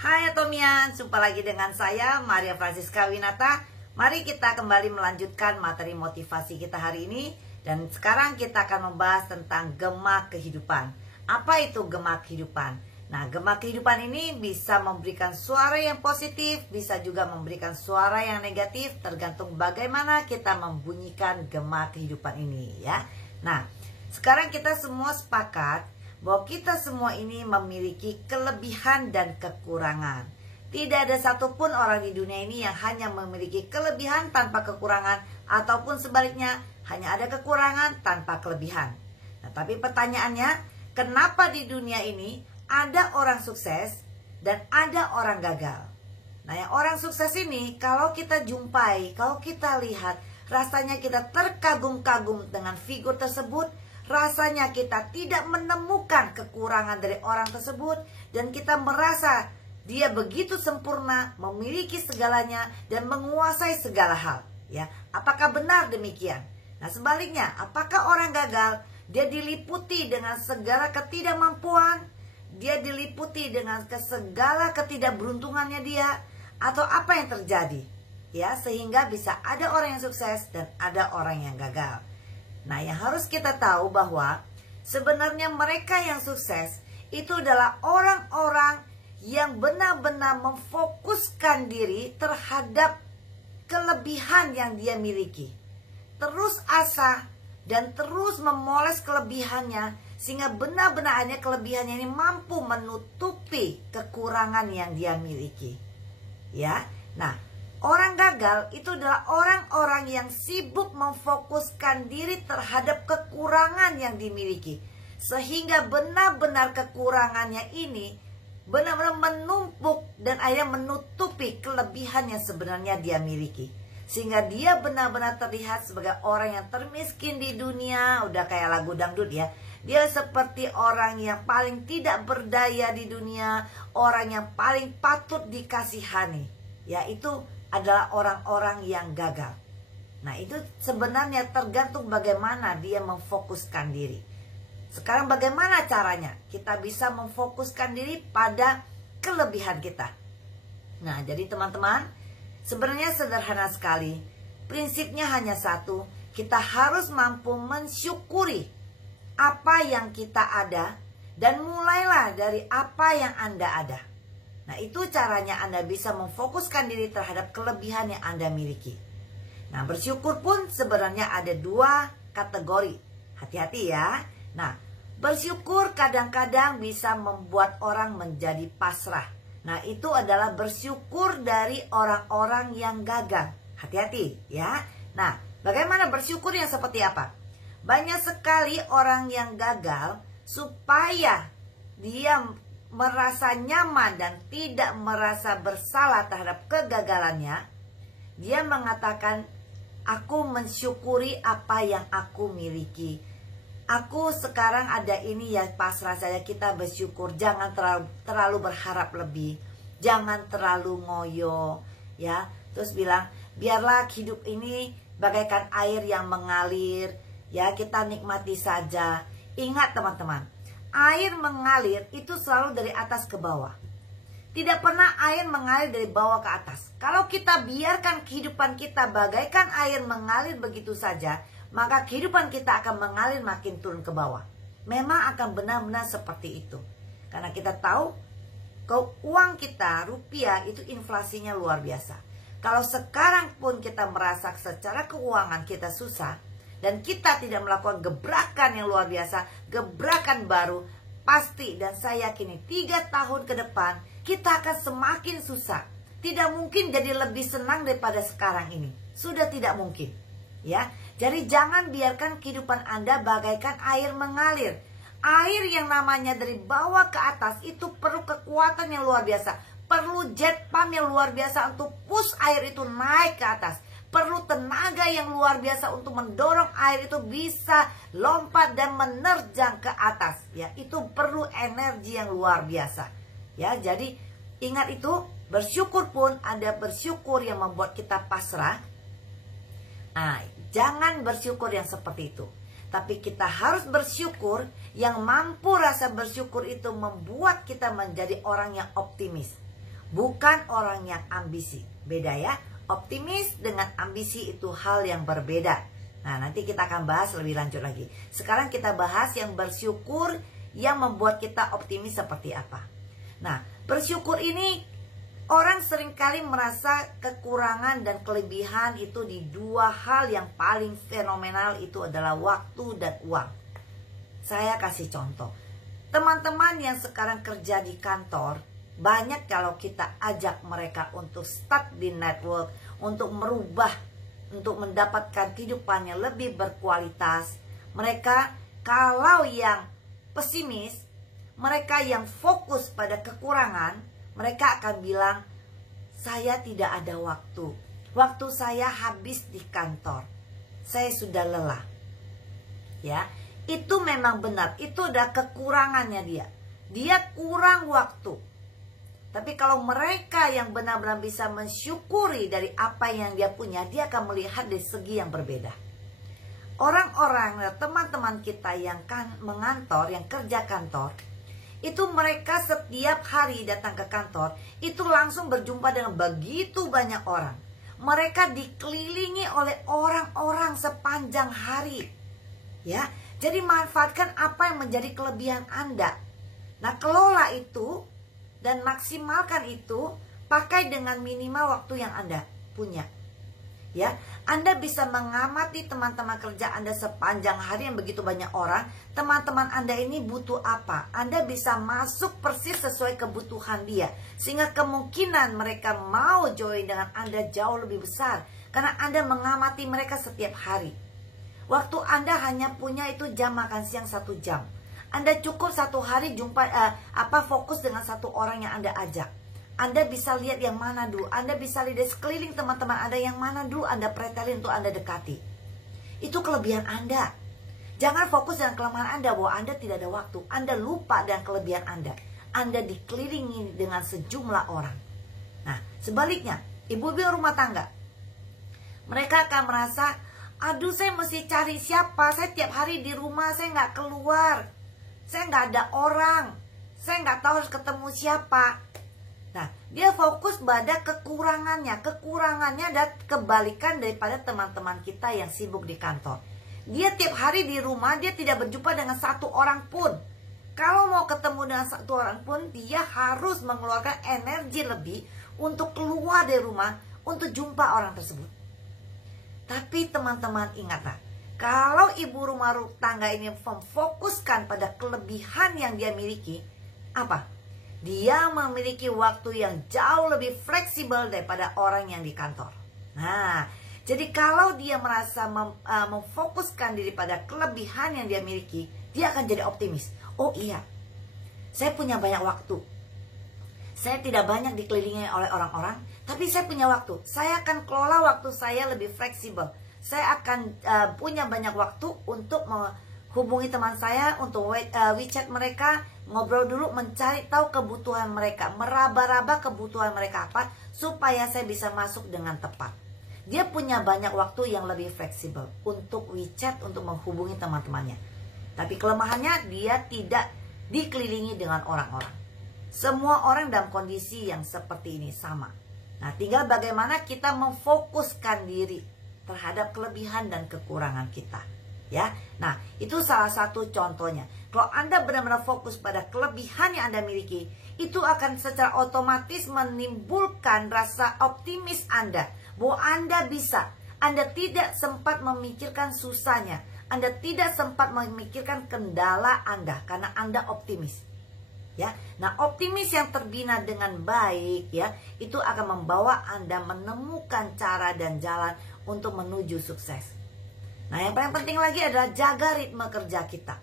Hai Atomian, jumpa lagi dengan saya Maria Francisca Winata. Mari kita kembali melanjutkan materi motivasi kita hari ini. Dan sekarang kita akan membahas tentang gema kehidupan. Apa itu gema kehidupan? Nah, gema kehidupan ini bisa memberikan suara yang positif, bisa juga memberikan suara yang negatif, tergantung bagaimana kita membunyikan gema kehidupan ini ya. Nah, sekarang kita semua sepakat bahwa kita semua ini memiliki kelebihan dan kekurangan. Tidak ada satupun orang di dunia ini yang hanya memiliki kelebihan tanpa kekurangan, ataupun sebaliknya, hanya ada kekurangan tanpa kelebihan. Nah, tapi pertanyaannya, kenapa di dunia ini ada orang sukses dan ada orang gagal? Nah, yang orang sukses ini, kalau kita jumpai, kalau kita lihat, rasanya kita terkagum-kagum dengan figur tersebut. Rasanya kita tidak menemukan kekurangan dari orang tersebut, dan kita merasa dia begitu sempurna, memiliki segalanya dan menguasai segala hal. Ya, apakah benar demikian? Nah, sebaliknya, apakah orang gagal? Dia diliputi dengan segala ketidakmampuan, dia diliputi dengan segala ketidakberuntungannya dia, atau apa yang terjadi? Ya, sehingga bisa ada orang yang sukses dan ada orang yang gagal. Nah, yang harus kita tahu bahwa sebenarnya mereka yang sukses itu adalah orang-orang yang benar-benar memfokuskan diri terhadap kelebihan yang dia miliki. Terus asa dan terus memoles kelebihannya, sehingga benar-benar hanya kelebihannya ini mampu menutupi kekurangan yang dia miliki. Ya, nah, orang gagal itu adalah orang-orang yang sibuk memfokuskan diri terhadap kekurangan yang dimiliki. Sehingga benar-benar kekurangannya ini benar-benar menumpuk dan akhirnya menutupi kelebihan yang sebenarnya dia miliki. Sehingga dia benar-benar terlihat sebagai orang yang termiskin di dunia. Udah kayak lagu dangdut ya. Dia seperti orang yang paling tidak berdaya di dunia. Orang yang paling patut dikasihani. Yaitu adalah orang-orang yang gagal. Nah, itu sebenarnya tergantung bagaimana dia memfokuskan diri. Sekarang bagaimana caranya kita bisa memfokuskan diri pada kelebihan kita? Nah, jadi teman-teman, sebenarnya sederhana sekali. Prinsipnya hanya satu, kita harus mampu mensyukuri apa yang kita ada, dan mulailah dari apa yang Anda ada. Nah, itu caranya Anda bisa memfokuskan diri terhadap kelebihan yang Anda miliki. Nah, bersyukur pun sebenarnya ada dua kategori. Hati-hati ya. Nah, bersyukur kadang-kadang bisa membuat orang menjadi pasrah. Nah, itu adalah bersyukur dari orang-orang yang gagal. Hati-hati ya. Nah, bagaimana bersyukur yang seperti apa? Banyak sekali orang yang gagal supaya dia merasa nyaman dan tidak merasa bersalah terhadap kegagalannya, dia mengatakan, aku mensyukuri apa yang aku miliki. Aku sekarang ada ini ya, pasrah saja, kita bersyukur. Jangan terlalu berharap lebih. Jangan terlalu ngoyo ya. Terus bilang, biarlah hidup ini bagaikan air yang mengalir. Ya, kita nikmati saja. Ingat teman-teman, air mengalir itu selalu dari atas ke bawah. Tidak pernah air mengalir dari bawah ke atas. Kalau kita biarkan kehidupan kita bagaikan air mengalir begitu saja, maka kehidupan kita akan mengalir makin turun ke bawah. Memang akan benar-benar seperti itu. Karena kita tahu, uang kita, rupiah, itu inflasinya luar biasa. Kalau sekarang pun kita merasa secara keuangan kita susah, dan kita tidak melakukan gebrakan yang luar biasa, gebrakan baru, pasti dan saya yakini 3 tahun ke depan kita akan semakin susah. Tidak mungkin jadi lebih senang daripada sekarang ini. Sudah tidak mungkin. Ya, jadi jangan biarkan kehidupan Anda bagaikan air mengalir. Air yang namanya dari bawah ke atas itu perlu kekuatan yang luar biasa. Perlu jet pump yang luar biasa untuk push air itu naik ke atas. Perlu tenaga yang luar biasa untuk mendorong air itu bisa lompat dan menerjang ke atas. Ya, itu perlu energi yang luar biasa. Ya, jadi ingat itu, bersyukur pun ada bersyukur yang membuat kita pasrah. Nah, jangan bersyukur yang seperti itu. Tapi kita harus bersyukur, yang mampu rasa bersyukur itu membuat kita menjadi orang yang optimis. bukan orang yang ambisi. Beda ya, optimis dengan ambisi itu hal yang berbeda. Nah, nanti kita akan bahas lebih lanjut lagi. Sekarang kita bahas yang bersyukur yang membuat kita optimis seperti apa. Nah, bersyukur ini orang seringkali merasa kekurangan dan kelebihan itu di dua hal yang paling fenomenal, itu adalah waktu dan uang. Saya kasih contoh. Teman-teman yang sekarang kerja di kantor, banyak kalau kita ajak mereka untuk start di network, untuk merubah, untuk mendapatkan kehidupan yang lebih berkualitas. Mereka kalau yang pesimis, mereka yang fokus pada kekurangan, mereka akan bilang, saya tidak ada waktu. Waktu saya habis di kantor. Saya sudah lelah. Ya, itu memang benar. Itu udah kekurangannya dia. Dia kurang waktu. Tapi kalau mereka yang benar-benar bisa mensyukuri dari apa yang dia punya, dia akan melihat dari segi yang berbeda. Orang-orang, teman-teman kita yang mengantor, yang kerja kantor, itu mereka setiap hari datang ke kantor, itu langsung berjumpa dengan begitu banyak orang. Mereka dikelilingi oleh orang-orang sepanjang hari. Ya, jadi manfaatkan apa yang menjadi kelebihan Anda. Nah, kelola itu dan maksimalkan itu, pakai dengan minimal waktu yang Anda punya. Ya, Anda bisa mengamati teman-teman kerja Anda sepanjang hari yang begitu banyak orang. Teman-teman Anda ini butuh apa? Anda bisa masuk persis sesuai kebutuhan dia, sehingga kemungkinan mereka mau join dengan Anda jauh lebih besar, karena Anda mengamati mereka setiap hari. Waktu Anda hanya punya itu jam makan siang 1 jam. Anda cukup 1 hari fokus dengan 1 orang yang Anda ajak. Anda bisa lihat yang mana dulu. Anda bisa lihat sekeliling teman-teman Anda yang mana dulu Anda pretelin untuk Anda dekati. Itu kelebihan Anda. Jangan fokus dengan kelemahan Anda bahwa Anda tidak ada waktu. Anda lupa dengan kelebihan Anda. Anda dikelilingi dengan sejumlah orang. Nah, sebaliknya, ibu-ibu rumah tangga, mereka akan merasa, aduh saya mesti cari siapa. Saya tiap hari di rumah, saya nggak keluar. Saya nggak ada orang, saya nggak tahu harus ketemu siapa. Nah, dia fokus pada kekurangannya. Kekurangannya adalah kebalikan daripada teman-teman kita yang sibuk di kantor. Dia tiap hari di rumah, dia tidak berjumpa dengan 1 orang pun. Kalau mau ketemu dengan 1 orang pun, dia harus mengeluarkan energi lebih untuk keluar dari rumah, untuk jumpa orang tersebut. Tapi teman-teman ingatlah, kalau ibu rumah tangga ini memfokuskan pada kelebihan yang dia miliki, apa? Dia memiliki waktu yang jauh lebih fleksibel daripada orang yang di kantor. Nah, jadi kalau dia merasa memfokuskan diri pada kelebihan yang dia miliki, dia akan jadi optimis. Oh iya, saya punya banyak waktu. Saya tidak banyak dikelilingi oleh orang-orang, tapi saya punya waktu. Saya akan kelola waktu saya lebih fleksibel. Saya akan punya banyak waktu untuk menghubungi teman saya, untuk WeChat mereka, ngobrol dulu, mencari tahu kebutuhan mereka, meraba-raba kebutuhan mereka apa, supaya saya bisa masuk dengan tepat. Dia punya banyak waktu yang lebih fleksibel untuk WeChat, untuk menghubungi teman-temannya. Tapi kelemahannya, dia tidak dikelilingi dengan orang-orang. Semua orang dalam kondisi yang seperti ini sama. Nah, tinggal bagaimana kita memfokuskan diri terhadap kelebihan dan kekurangan kita, ya. Nah, itu salah satu contohnya. Kalau Anda benar-benar fokus pada kelebihan yang Anda miliki, itu akan secara otomatis menimbulkan rasa optimis Anda, bahwa Anda bisa. Anda tidak sempat memikirkan susahnya, Anda tidak sempat memikirkan kendala Anda, karena Anda optimis. Ya, nah optimis yang terbina dengan baik, ya, itu akan membawa Anda menemukan cara dan jalan untuk menuju sukses. Nah, yang paling penting lagi adalah jaga ritme kerja kita.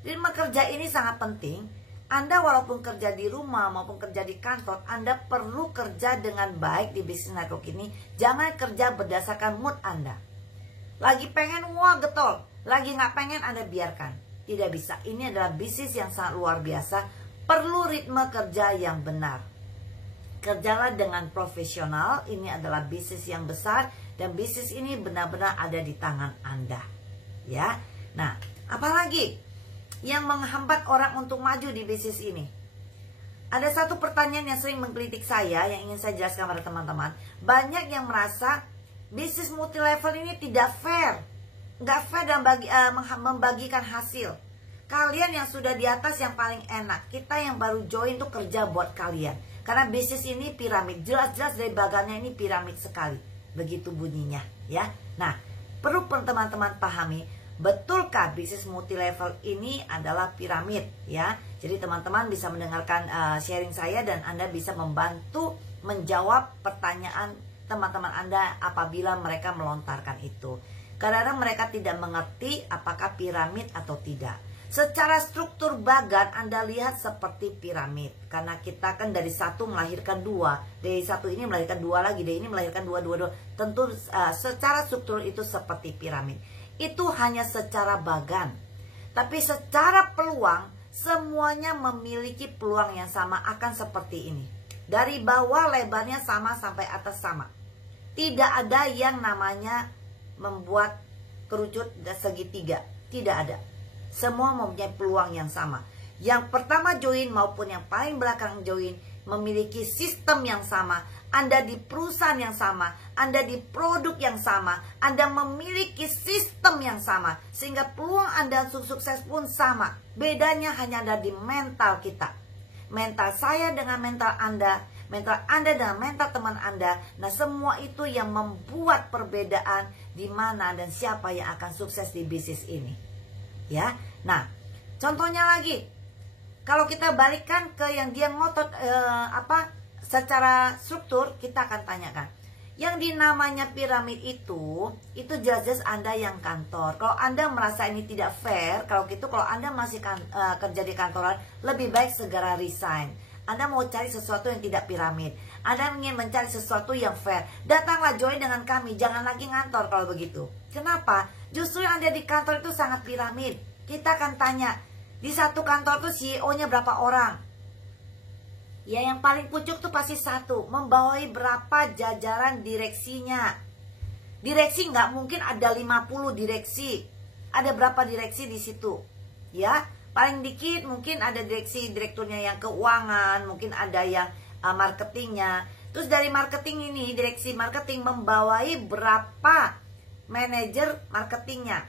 Ritme kerja ini sangat penting. Anda walaupun kerja di rumah maupun kerja di kantor, Anda perlu kerja dengan baik di bisnis network ini. Jangan kerja berdasarkan mood Anda. Lagi pengen, wah getol. Lagi nggak pengen, Anda biarkan. Tidak bisa. Ini adalah bisnis yang sangat luar biasa. Perlu ritme kerja yang benar. Kerjalah dengan profesional. Ini adalah bisnis yang besar. Dan bisnis ini benar-benar ada di tangan Anda. Ya. Nah, apalagi yang menghambat orang untuk maju di bisnis ini? ada satu pertanyaan yang sering menggelitik saya, yang ingin saya jelaskan pada teman-teman. Banyak yang merasa bisnis multi level ini tidak fair, nggak fair dalam membagikan hasil. Kalian yang sudah di atas yang paling enak, kita yang baru join tuh kerja buat kalian. Karena bisnis ini piramid, jelas-jelas dari bagannya ini piramid sekali. Begitu bunyinya ya. Nah, perlu teman-teman pahami, betulkah bisnis multi level ini adalah piramid ya. Jadi teman-teman bisa mendengarkan sharing saya dan Anda bisa membantu menjawab pertanyaan teman-teman Anda apabila mereka melontarkan itu. Kadang-kadang mereka tidak mengerti apakah piramid atau tidak. Secara struktur bagan Anda lihat seperti piramid. Karena kita kan dari satu melahirkan dua. Dari satu ini melahirkan dua lagi. Dari ini melahirkan dua. Tentu secara struktur itu seperti piramid. Itu hanya secara bagan. Tapi secara peluang, semuanya memiliki peluang yang sama, akan seperti ini. Dari bawah lebarnya sama sampai atas sama. Tidak ada yang namanya membuat kerucut segitiga. Tidak ada. Semua mempunyai peluang yang sama. Yang pertama join maupun yang paling belakang join memiliki sistem yang sama. Anda di perusahaan yang sama, Anda di produk yang sama, Anda memiliki sistem yang sama, sehingga peluang Anda untuk sukses pun sama. Bedanya hanya ada di mental kita. Mental saya dengan mental Anda dengan mental teman Anda. Nah, semua itu yang membuat perbedaan di mana dan siapa yang akan sukses di bisnis ini. Ya. Nah, contohnya lagi, kalau kita balikkan ke yang dia ngotot secara struktur, kita akan tanyakan. Yang dinamanya piramid itu jelas-jelas Anda yang kantor. Kalau Anda merasa ini tidak fair, kalau Anda masih kerja di kantoran, lebih baik segera resign. Anda mau cari sesuatu yang tidak piramid. Anda ingin mencari sesuatu yang fair. Datanglah join dengan kami, jangan lagi ngantor kalau begitu. Kenapa? Justru yang ada di kantor itu sangat piramid. Kita akan tanya, di satu kantor tuh CEO-nya berapa orang? Ya, yang paling pucuk tuh pasti satu, membawahi berapa jajaran direksinya. Direksi nggak mungkin ada 50 direksi. Ada berapa direksi di situ? Ya, paling dikit mungkin ada direkturnya yang keuangan, mungkin ada yang marketingnya. Terus dari marketing ini, direksi marketing membawahi berapa manajer marketingnya.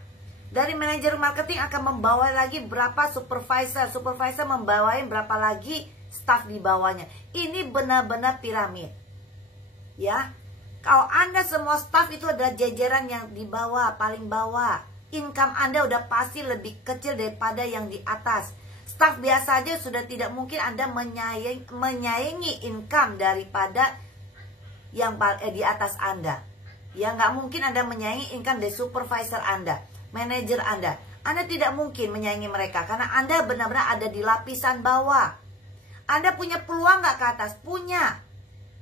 Dari manajer marketing akan membawa lagi berapa supervisor. Supervisor membawahi berapa lagi staff di bawahnya. Ini benar-benar piramid. Ya. Kalau Anda semua staff itu adalah jajaran yang di bawah, paling bawah. Income Anda udah pasti lebih kecil daripada yang di atas. Staff biasa aja sudah tidak mungkin Anda menyaingi income daripada yang di atas Anda. Ya, nggak mungkin Anda menyaingi income dari supervisor Anda, manajer Anda. Anda tidak mungkin menyaingi mereka karena Anda benar-benar ada di lapisan bawah. Anda punya peluang nggak ke atas? Punya.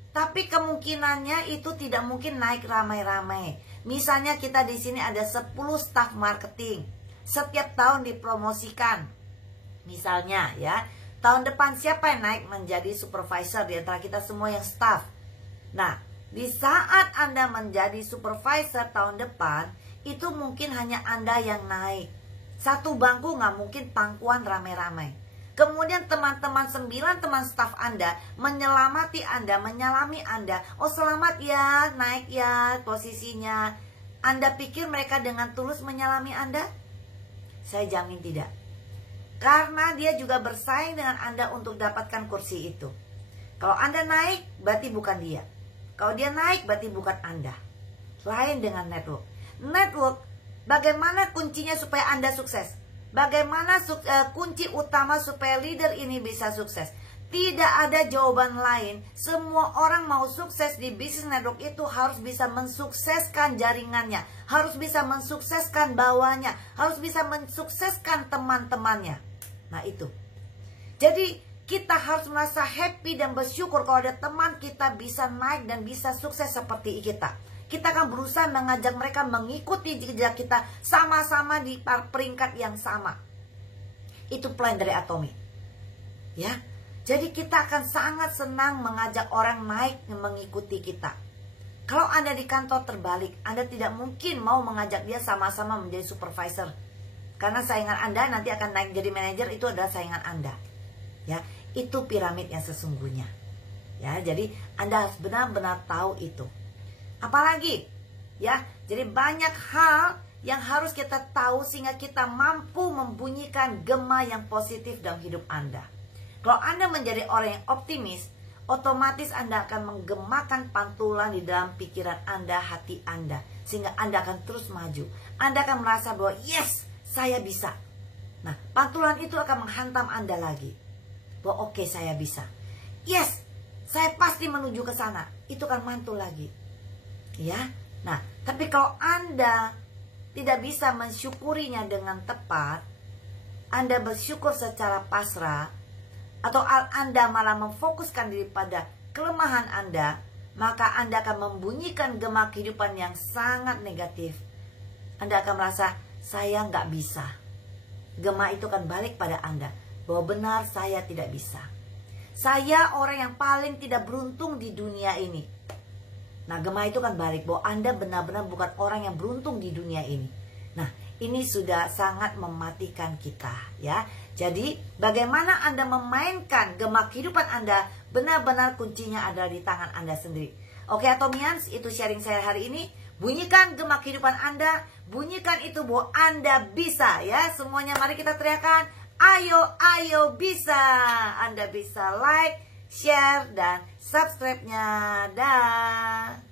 Tapi kemungkinannya itu tidak mungkin naik ramai-ramai. Misalnya kita di sini ada 10 staff marketing. Setiap tahun dipromosikan. Misalnya ya, tahun depan siapa yang naik menjadi supervisor di antara kita semua yang staff? Nah, di saat Anda menjadi supervisor tahun depan, itu mungkin hanya Anda yang naik. Satu bangku nggak mungkin pangkuan ramai-ramai. Kemudian teman-teman 9 teman staf Anda menyelami Anda. Oh, selamat ya, naik ya posisinya. Anda pikir mereka dengan tulus menyalami Anda? Saya jamin tidak. Karena dia juga bersaing dengan Anda untuk dapatkan kursi itu. Kalau Anda naik, berarti bukan dia. Kalau dia naik, berarti bukan Anda. Lain dengan network. Network, bagaimana kuncinya supaya Anda sukses? Bagaimana kunci utama supaya leader ini bisa sukses? Tidak ada jawaban lain. Semua orang mau sukses di bisnis network itu harus bisa mensukseskan jaringannya, harus bisa mensukseskan bawahnya, harus bisa mensukseskan teman-temannya. Nah, itu. Jadi kita harus merasa happy dan bersyukur kalau ada teman kita bisa naik dan bisa sukses seperti kita. Kita akan berusaha mengajak mereka mengikuti jejak kita sama-sama di peringkat yang sama. Itu plan dari Atomy. Ya. Jadi kita akan sangat senang mengajak orang naik dan mengikuti kita. Kalau Anda di kantor terbalik, Anda tidak mungkin mau mengajak dia sama-sama menjadi supervisor. Karena saingan Anda nanti akan naik jadi manajer, itu adalah saingan Anda. Ya. Itu piramid yang sesungguhnya. Ya, jadi Anda harus benar-benar tahu itu. Apalagi, ya, jadi banyak hal yang harus kita tahu sehingga kita mampu membunyikan gema yang positif dalam hidup Anda. Kalau Anda menjadi orang yang optimis, otomatis Anda akan menggemakan pantulan di dalam pikiran Anda, hati Anda. Sehingga Anda akan terus maju. Anda akan merasa bahwa yes, saya bisa. Nah, pantulan itu akan menghantam Anda lagi. Bahwa oke, saya bisa. Yes, saya pasti menuju ke sana. Itu kan mantul lagi. Ya. Nah, tapi kalau Anda tidak bisa mensyukurinya dengan tepat, Anda bersyukur secara pasrah, atau Anda malah memfokuskan diri pada kelemahan Anda, maka Anda akan membunyikan gema kehidupan yang sangat negatif. Anda akan merasa, saya nggak bisa. Gema itu akan balik pada Anda, bahwa benar saya tidak bisa. Saya orang yang paling tidak beruntung di dunia ini. Nah, gema itu kan balik, bahwa Anda benar-benar bukan orang yang beruntung di dunia ini. Nah, ini sudah sangat mematikan kita, ya. Jadi, bagaimana Anda memainkan gema kehidupan Anda, benar-benar kuncinya adalah di tangan Anda sendiri. Oke, Atomians, itu sharing saya hari ini. Bunyikan gema kehidupan Anda, bunyikan itu bahwa Anda bisa, ya. Semuanya mari kita teriakan, ayo, ayo bisa. Anda bisa like, share, dan subscribe-nya. Dah.